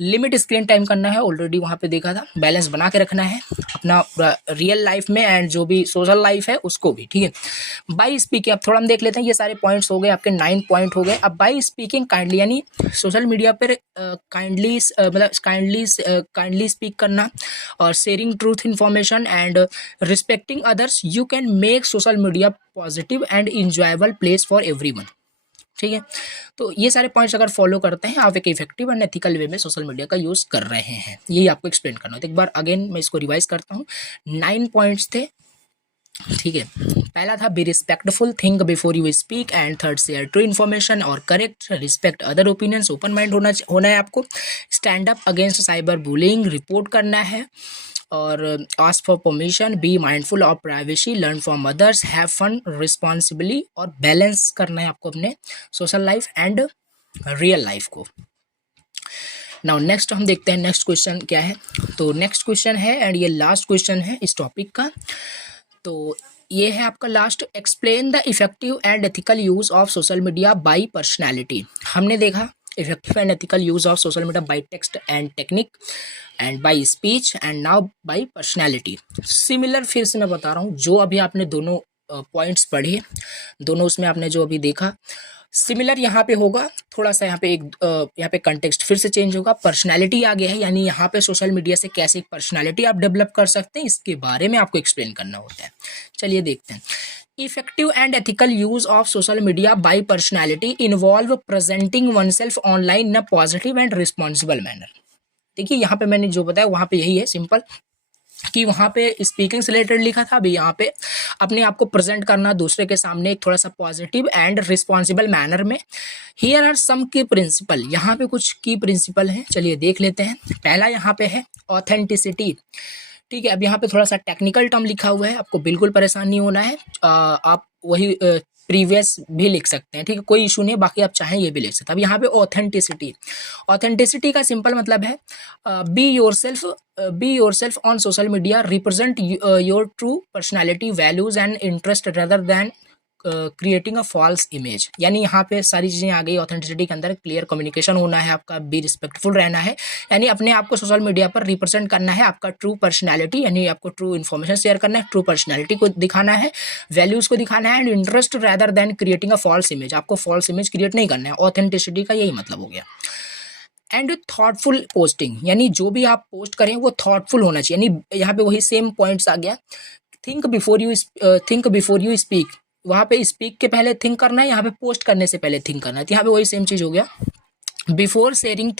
लिमिट स्क्रीन टाइम करना है, ऑलरेडी वहाँ पे देखा था, बैलेंस बना के रखना है अपना रियल लाइफ में एंड जो भी सोशल लाइफ है उसको भी। ठीक है, बाय स्पीकिंग, अब थोड़ा हम देख लेते हैं। ये सारे पॉइंट्स हो गए आपके 9 पॉइंट हो गए। अब बाय स्पीकिंग काइंडली, यानी सोशल मीडिया पर काइंडली स्पीक करना और sharing truth information and respecting others, you can make social media positive and enjoyable place for everyone. ठीक है। तो ये सारे पॉइंट्स अगर फॉलो करते हैं आप एक इफेक्टिव एंड एथिकल वे में सोशल मीडिया का यूज़ कर रहे हैं, यही आपको एक्सप्लेन करना है। तो एक बार अगेन मैं इसको रिवाइज करता हूँ। 9 पॉइंट्स थे, ठीक है। पहला था be respectful, think before you speak, and third share true information और correct, respect other opinions, open mind होना है आपको, stand up against cyber bullying, report करना है, और ask for permission, be mindful of privacy, learn from others, have fun responsibly, और बैलेंस करना है आपको अपने social life and real life को। नाउ नेक्स्ट हम देखते हैं नेक्स्ट क्वेश्चन क्या है। तो नेक्स्ट क्वेश्चन है एंड ये लास्ट क्वेश्चन है इस टॉपिक का। तो ये है आपका last, explain the effective and ethical use of social media by personality. हमने देखा effective and ethical use of social media by text and technique and by speech and now by personality. Similar फिर से मैं बता रहा हूँ, जो अभी आपने दोनों पॉइंट्स पढ़े, दोनों उसमें आपने जो अभी देखा सिमिलर यहाँ पे होगा। थोड़ा सा यहाँ पे कंटेक्स्ट फिर से चेंज होगा, पर्सनालिटी आ गया है, यानी यहाँ पे सोशल मीडिया से कैसे एक पर्सनालिटी आप डेवलप कर सकते हैं इसके बारे में आपको एक्सप्लेन करना होता है। चलिए देखते हैं। Effective and ethical use of social media bye personality involve presenting oneself online in a positive and responsible manner. देखिए यहाँ पे मैंने जो बताया वहाँ पे यही है सिंपल, कि वहाँ पे स्पीकिंग से रिलेटेड लिखा था, अभी यहाँ पे अपने आप को प्रेजेंट करना दूसरे के सामने एक थोड़ा सा पॉजिटिव एंड रिस्पॉन्सिबल मैनर में। हियर आर सम की प्रिंसिपल, यहाँ पे कुछ की प्रिंसिपल हैं, चलिए देख लेते हैं। पहला यहाँ पे है ऑथेंटिसिटी, ठीक है। अब यहाँ पे थोड़ा सा टेक्निकल टर्म लिखा हुआ है, आपको बिल्कुल परेशान नहीं होना है, आप वही प्रीवियस भी लिख सकते हैं, ठीक है, कोई इशू नहीं है, बाकी आप चाहें ये भी लिख सकते हैं। अब यहाँ पे ऑथेंटिसिटी, ऑथेंटिसिटी का सिंपल मतलब है be yourself on social media, represent your true personality, values and interest rather than creating a false image. यानी यहाँ पे सारी चीज़ें आ गई ऑथेंटिसिटी के अंदर। क्लियर कम्युनिकेशन होना है आपका, बी रिस्पेक्टफुल रहना है, यानी अपने आप को सोशल मीडिया पर रिप्रेजेंट करना है, आपका ट्रू पर्सनैलिटी, यानी आपको ट्रू इन्फॉर्मेशन शेयर करना है, ट्रू पर्सनैलिटी को दिखाना है, वैल्यूज़ को दिखाना है, and interest rather than creating a false image, आपको फॉल्स इमेज क्रिएट नहीं करना है। ऑथेंटिसिटी का यही मतलब हो गया। एंड थॉटफुल पोस्टिंग, यानी जो भी आप पोस्ट करें वो थॉटफुल होना चाहिए, यानी यहाँ पे वही सेम पॉइंट्स आ गया। थिंक बिफोर यू स्पीक, वहाँ पे स्पीक के पहले थिंक करना है, यहाँ पे पोस्ट करने से पहले थिंक करना है, तो यहाँ पे वही सेम चीज़ हो गया। Before sharing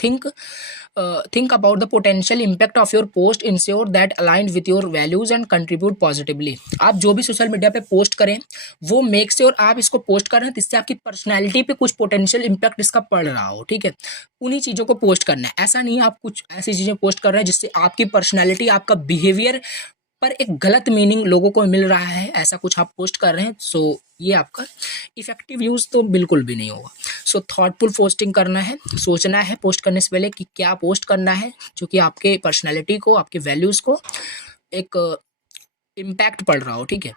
think about the potential impact of your post, ensure that aligned with your values and contribute positively। आप जो भी सोशल मीडिया पे पोस्ट करें वो मेक श्योर आप इसको पोस्ट कर रहे हैं जिससे आपकी पर्सनैलिटी पे कुछ पोटेंशियल इम्पैक्ट इसका पड़ रहा हो, ठीक है, उन्हीं चीज़ों को पोस्ट करना है। ऐसा नहीं है आप कुछ ऐसी चीज़ें पोस्ट कर रहे हैं जिससे आपकी पर्सनैलिटी, आपका बिहेवियर पर एक गलत मीनिंग लोगों को मिल रहा है, ऐसा कुछ आप पोस्ट कर रहे हैं, सो ये आपका इफेक्टिव यूज़ तो बिल्कुल भी नहीं होगा। सो थॉटफुल पोस्टिंग करना है, सोचना है पोस्ट करने से पहले कि क्या पोस्ट करना है जो कि आपके पर्सनैलिटी को, आपके वैल्यूज़ को एक इम्पैक्ट पड़ रहा हो, ठीक है।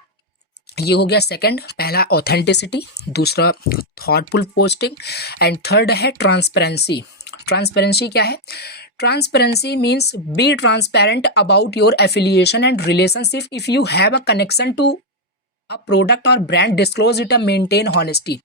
ये हो गया सेकंड, पहला ऑथेंटिसिटी, दूसरा थॉटफुल पोस्टिंग, एंड थर्ड है ट्रांसपेरेंसी। ट्रांसपेरेंसी क्या है? Transparency means be transparent about your affiliation and relationship. If you have a connection to a product or brand, disclose it and maintain honesty।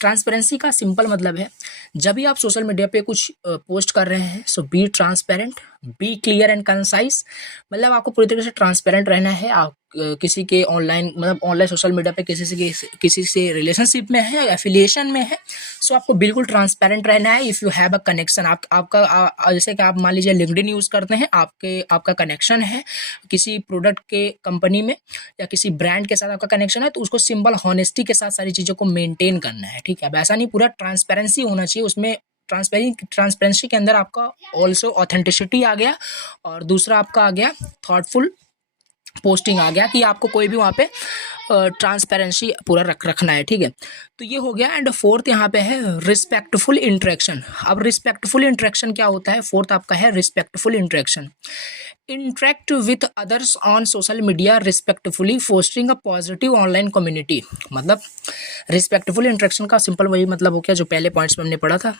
Transparency का सिंपल मतलब है जब भी आप सोशल मीडिया पे कुछ पोस्ट कर रहे हैं, so be transparent, be clear and concise, मतलब आपको पूरी तरीके से ट्रांसपेरेंट रहना है। आप किसी के ऑनलाइन, मतलब ऑनलाइन सोशल मीडिया पे किसी से रिलेशनशिप में है, एफिलिएशन में है, सो आपको बिल्कुल ट्रांसपेरेंट रहना है। If you have a connection, आपका जैसे कि आप मान लीजिए लिंक्डइन यूज़ करते हैं, आपका कनेक्शन है किसी प्रोडक्ट के कंपनी में या किसी ब्रांड के साथ आपका कनेक्शन है, तो उसको सिंपल हॉनेस्टी के साथ सारी चीज़ों को मेंटेन करना है, ठीक है। अब ऐसा नहीं, पूरा ट्रांसपेरेंसी होना चाहिए उसमें। ट्रांसपेरेंसी के अंदर आपका ऑल्सो ऑथेंटिसिटी आ गया और दूसरा आपका आ गया थॉटफुल पोस्टिंग आ गया कि आपको कोई भी वहाँ पे ट्रांसपेरेंसी पूरा रखना है, ठीक है। तो ये हो गया। एंड फोर्थ यहाँ पे है रिस्पेक्टफुल इंटरेक्शन। अब रिस्पेक्टफुल इंटरेक्शन क्या होता है? फोर्थ आपका है respectful interaction. Interact with others on social media respectfully, fostering a positive online community. मतलब रिस्पेक्टफुल इंटरेक्शन का सिंपल वही मतलब हो गया जो पहले पॉइंट्स में हमने पढ़ा था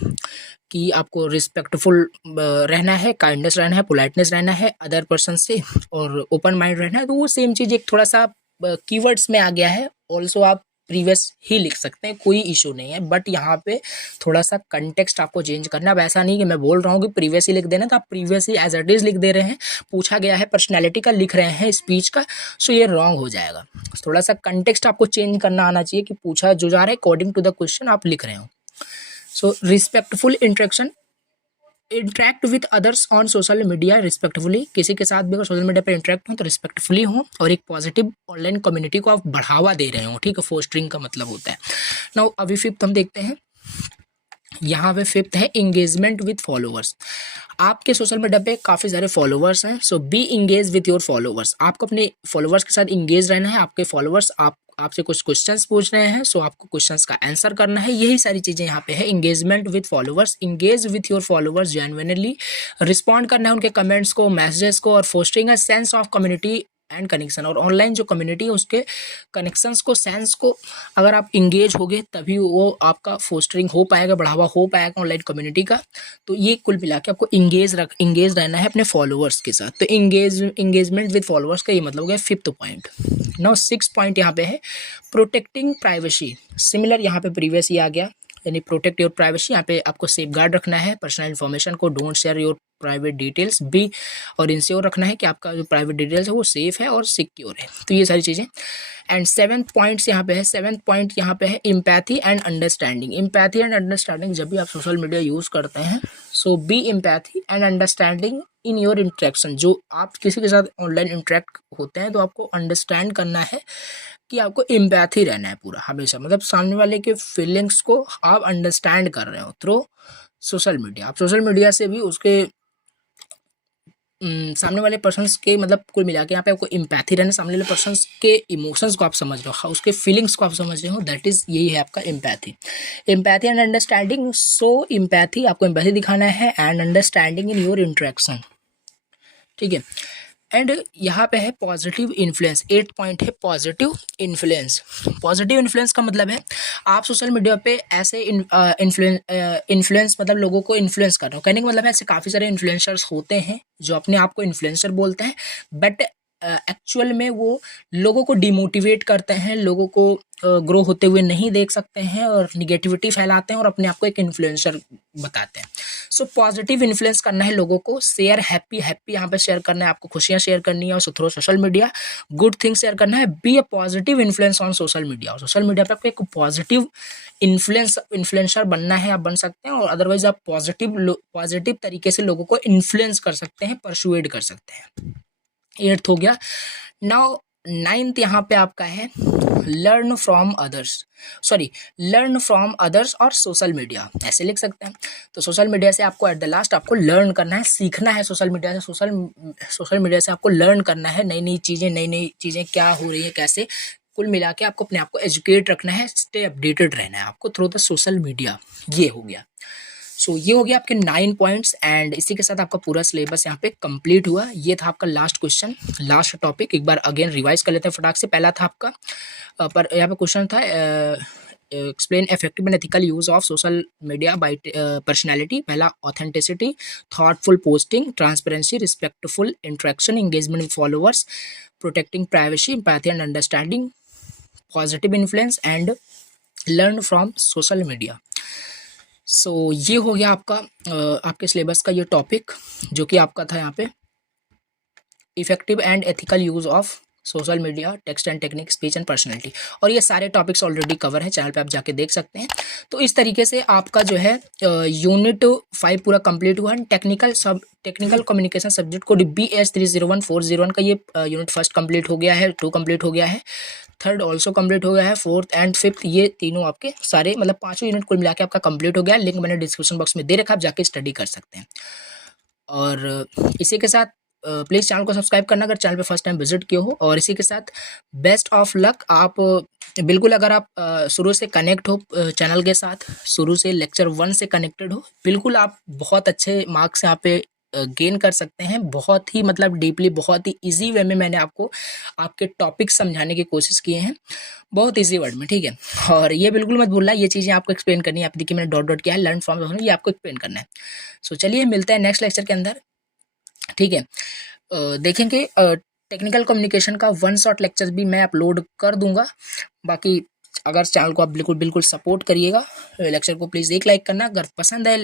कि आपको रिस्पेक्टफुल रहना है, काइंडनेस रहना है, पोलाइटनेस रहना है अदर पर्सन से, और ओपन माइंड रहना है। तो वो सेम चीज़ एक थोड़ा सा कीवर्ड्स में आ गया है। ऑल्सो आप प्रीवियस ही लिख सकते हैं, कोई इशू नहीं है, बट यहाँ पे थोड़ा सा कंटेक्स्ट आपको चेंज करना है। अब ऐसा नहीं कि मैं बोल रहा हूँ कि प्रीवियस ही लिख देना, तो आप प्रीवियस ही एज इट इज लिख दे रहे हैं। पूछा गया है पर्सनैलिटी का, लिख रहे हैं स्पीच का, सो ये रॉन्ग हो जाएगा। थोड़ा सा कंटेक्स्ट आपको चेंज करना आना चाहिए कि पूछा जो जा रहा है अकॉर्डिंग टू द क्वेश्चन आप लिख रहे हो। So respectful interact with others on social media respectfully, किसी के साथ भी अगर सोशल मीडिया पर इंटरेक्ट हो तो रिस्पेक्टफुली हो, और एक पॉजिटिव ऑनलाइन कम्युनिटी को आप बढ़ावा दे रहे हो, ठीक है, फोस्टरिंग का मतलब होता है। नाउ अभी फिफ्थ हम देखते हैं, यहाँ पे फिफ्थ है इंगेजमेंट विथ फॉलोअर्स। आपके सोशल मीडिया पे काफ़ी सारे फॉलोअर्स हैं, so be engage with your followers. आपको अपने फॉलोअर्स के साथ इंगेज रहना है। आपके फॉलोअर्स आपसे कुछ क्वेश्चंस पूछ रहे हैं, सो आपको क्वेश्चंस का आंसर करना है। यही सारी चीज़ें यहाँ पे है। Engagement with followers, engage with your followers genuinely, respond करना है उनके कमेंट्स को, मैसेजेस को, और fostering a sense of community and connection. और ऑनलाइन जो कम्युनिटी है उसके कनेक्शंस को, सेंस को अगर आप इंगेज होगे तभी वो आपका फोस्टरिंग हो पाएगा, बढ़ावा हो पाएगा ऑनलाइन कम्युनिटी का। तो ये कुल मिला के आपको इंगेज रहना है अपने फॉलोअर्स के साथ। तो इंगेजमेंट विद फॉलोअर्स का ये मतलब हो गया fifth point. Now six point यहाँ पे है प्रोटेक्टिंग प्राइवेसी। सिमिलर यहाँ पे प्रीवियस ही आ गया, यानी प्रोटेक्ट योर प्राइवेसी। यहाँ पे आपको सेफ गार्ड रखना है पर्सनल इन्फॉर्मेशन को, don't share your private details भी, और इंश्योर रखना है कि आपका जो प्राइवेट डिटेल्स है वो सेफ है और सिक्योर है। तो ये सारी चीज़ें। एंड सेवन्थ पॉइंट्स यहाँ पे है, सेवन्थ पॉइंट यहाँ पे है empathy and understanding. Empathy and understanding, जब भी आप सोशल मीडिया यूज़ करते हैं, so be empathy and understanding in your interaction. जो आप किसी के साथ ऑनलाइन इंटरेक्ट होते हैं तो आपको अंडरस्टैंड करना है कि आपको एम्पैथी रहना है पूरा हमेशा, मतलब सामने वाले के फीलिंग्स को आप अंडरस्टैंड कर रहे हो थ्रू सोशल मीडिया। आप सोशल मीडिया से भी उसके सामने वाले पर्सन्स के, मतलब कुल मिला के यहाँ पे आपको एम्पैथी रहना, सामने वाले पर्सन्स के इमोशंस को आप समझ रहे हो, उसके फीलिंग्स को आप समझ रहे हो, दैट इज यही है आपका empathy. Empathy and understanding, so empathy आपको एम्पैथी दिखाना है and understanding in your interaction, ठीक है। एंड यहाँ पे है पॉजिटिव इन्फ्लुएंस। 8 पॉइंट है पॉजिटिव इन्फ्लुएंस। पॉजिटिव इन्फ्लुएंस का मतलब है आप सोशल मीडिया पे ऐसे इन्फ्लुएंस मतलब लोगों को इन्फ्लुएंस कर रहे हो। कहने का मतलब है ऐसे काफ़ी सारे इन्फ्लुएंसर्स होते हैं जो अपने आप को इन्फ्लुएंसर बोलते हैं, बट एक्चुअल में वो लोगों को डिमोटिवेट करते हैं, लोगों को ग्रो होते हुए नहीं देख सकते हैं और निगेटिविटी फैलाते हैं और अपने आप को एक इन्फ्लुएंसर बताते हैं। सो पॉजिटिव इन्फ्लुएंस करना है लोगों को, शेयर हैप्पी यहाँ पे शेयर करना है, आपको खुशियाँ शेयर करनी है और through social media good thing share करना है। Be a positive influence on social media, और सोशल मीडिया पे आपको एक पॉजिटिव इन्फ्लुएंसर बनना है, आप बन सकते हैं, और अदरवाइज आप पॉजिटिव तरीके से लोगों को इन्फ्लुएंस कर सकते हैं, परसुएड कर सकते हैं। 8th हो गया। नाउ 9th यहाँ पे आपका है लर्न फ्रॉम अदर्स और सोशल मीडिया, ऐसे लिख सकते हैं। तो सोशल मीडिया से आपको एट द लास्ट आपको लर्न करना है, सीखना है सोशल मीडिया से। सोशल मीडिया से आपको लर्न करना है नई नई चीज़ें क्या हो रही है, कैसे, कुल मिला के आपको अपने आप को एजुकेट रखना है, स्टे अपडेटेड रहना है आपको थ्रू द सोशल मीडिया। ये हो गया। सो ये हो गया आपके 9 पॉइंट्स, एंड इसी के साथ आपका पूरा सिलेबस यहाँ पे कंप्लीट हुआ। ये था आपका लास्ट क्वेश्चन, लास्ट टॉपिक। एक बार अगेन रिवाइज कर लेते हैं फटाक से। पहला था आपका पर यहाँ पे क्वेश्चन था explain effective and ethical use of social media by personality. पहला authenticity, thoughtful posting, transparency, respectful interaction, engagement with followers, protecting privacy, empathy and understanding, positive influence and learn from social media. So ये हो गया आपका आपके सिलेबस का ये टॉपिक, जो कि आपका था यहाँ पे effective and ethical use of social media, text and technique, speech and personality. और ये सारे टॉपिक्स ऑलरेडी कवर हैं, चैनल पे आप जाके देख सकते हैं। तो इस तरीके से आपका जो है यूनिट 5 पूरा कंप्लीट हुआ है। टेक्निकल कम्युनिकेशन सब्जेक्ट को BS 301401 का ये यूनिट फर्स्ट कंप्लीट हो गया है, 2 कंप्लीट हो गया है, थर्ड ऑल्सो कंप्लीट हो गया है, फोर्थ एंड फिफ्थ ये तीनों आपके सारे मतलब 5 यूनिट कुल मिला के आपका कंप्लीट हो गया है। लिंक मैंने डिस्क्रिप्शन बॉक्स में दे रखा है, आप जाके स्टडी कर सकते हैं। और इसी के साथ प्लीज़ चैनल को सब्सक्राइब करना अगर चैनल पे फर्स्ट टाइम विजिट किए हो। और इसी के साथ बेस्ट ऑफ लक। आप बिल्कुल अगर आप शुरू से कनेक्ट हो चैनल के साथ, शुरू से लेक्चर 1 से कनेक्टेड हो, बिल्कुल आप बहुत अच्छे मार्क्स यहाँ पे गेन कर सकते हैं। बहुत ही मतलब डीपली, बहुत ही इजी वे में मैंने आपको आपके टॉपिक समझाने की कोशिश किए हैं, बहुत इजी वर्ड में, ठीक है। और ये बिल्कुल मत भूलना, ये चीज़ें आपको एक्सप्लेन करनी है। आप देखिए मैंने डॉट किया है, लर्न फ्रॉम, ये आपको एक्सप्लेन करना है। सो चलिए मिलते हैं नेक्स्ट लेक्चर के अंदर, ठीक है। देखेंगे टेक्निकल कम्युनिकेशन का 1 शॉट लेक्चर भी मैं अपलोड कर दूंगा। बाकी अगर चैनल को आप बिल्कुल सपोर्ट करिएगा, लेक्चर को प्लीज़ एक लाइक करना। अगर पसंद है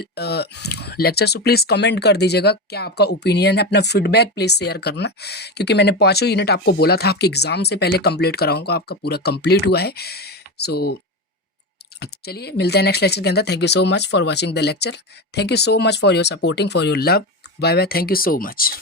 लेक्चर तो प्लीज़ कमेंट कर दीजिएगा क्या आपका ओपिनियन है, अपना फीडबैक प्लीज़ शेयर करना, क्योंकि मैंने 5 यूनिट आपको बोला था आपके एग्जाम से पहले कंप्लीट कराऊंगा, आपका पूरा कंप्लीट हुआ है। सो चलिए मिलते हैं नेक्स्ट लेक्चर के अंदर। Thank you so much for watching the lecture. Thank you so much for your supporting, for your love. Bye bye, thank you so much.